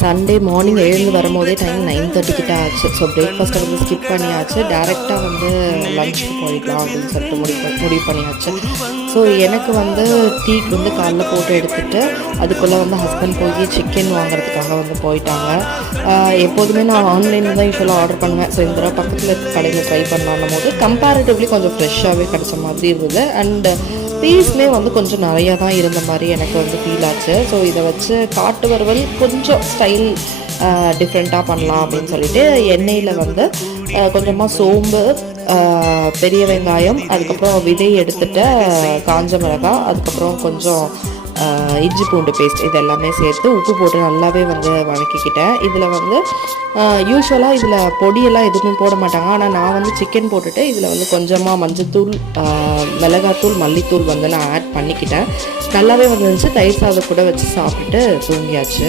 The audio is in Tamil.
சண்டே மார்னிங் எழுந்து வரும்போதே டைம் 9:30 கிட்ட ஆச்சு. ஸோ பிரேக்ஃபாஸ்ட்டை வந்து ஸ்கிப் பண்ணியாச்சு. டேரெக்டாக வந்து லஞ்சுக்கு போயிடலாம் அப்படின்னு சொல்லிட்டு முடிவு பண்ணியாச்சு. ஸோ எனக்கு வந்து டீக்கு வந்து காலைல போட்டு எடுத்துகிட்டு அதுக்குள்ளே வந்து ஹஸ்பண்ட் போய் சிக்கன் வாங்குறதுக்காக வந்து போயிட்டாங்க. எப்போதுமே நான் ஆன்லைனில் தான் யூஸ்வலாக ஆர்டர் பண்ணுவேன். ஸோ இந்த தடவை பக்கத்தில் இருக்க கடையில் ட்ரை பண்ணலான்னும் போது கம்பேரிட்டிவ்லி கொஞ்சம் ஃப்ரெஷ்ஷாகவே கிடச்ச மாதிரி இருந்தது. அண்டு பீஸுமே வந்து கொஞ்சம் நிறையா தான் இருந்த மாதிரி எனக்கு வந்து ஃபீல் ஆச்சு. ஸோ இதை வச்சு காட்டு வறுவல் கொஞ்சம் ஸ்டைல் டிஃப்ரெண்ட்டாக பண்ணலாம் அப்படின்னு சொல்லிட்டு எண்ணெயில் வந்து கொஞ்சமாக சோம்பு, பெரிய வெங்காயம், அதுக்கப்புறம் விதை எடுத்துகிட்ட காஞ்ச மிளகாய், அதுக்கப்புறம் கொஞ்சம் இஞ்சி பூண்டு பேஸ்ட் இது எல்லாமே சேர்த்து உப்பு போட்டு நல்லாவே வந்து வதக்கிக்கிட்டேன். இதில் வந்து யூஸ்வலாக இதில் பொடியெல்லாம் எதுவுமே போட மாட்டாங்க. ஆனால் நான் வந்து சிக்கன் போட்டுட்டு இதில் வந்து கொஞ்சமாக மஞ்சத்தூள், மிளகாத்தூள், மல்லித்தூள் வந்து நான் ஆட் பண்ணிக்கிட்டேன். நல்லாவே வந்துருந்துச்சு. தயிர் சாதம் கூட வச்சு சாப்பிட்டுட்டு தூங்கியாச்சு.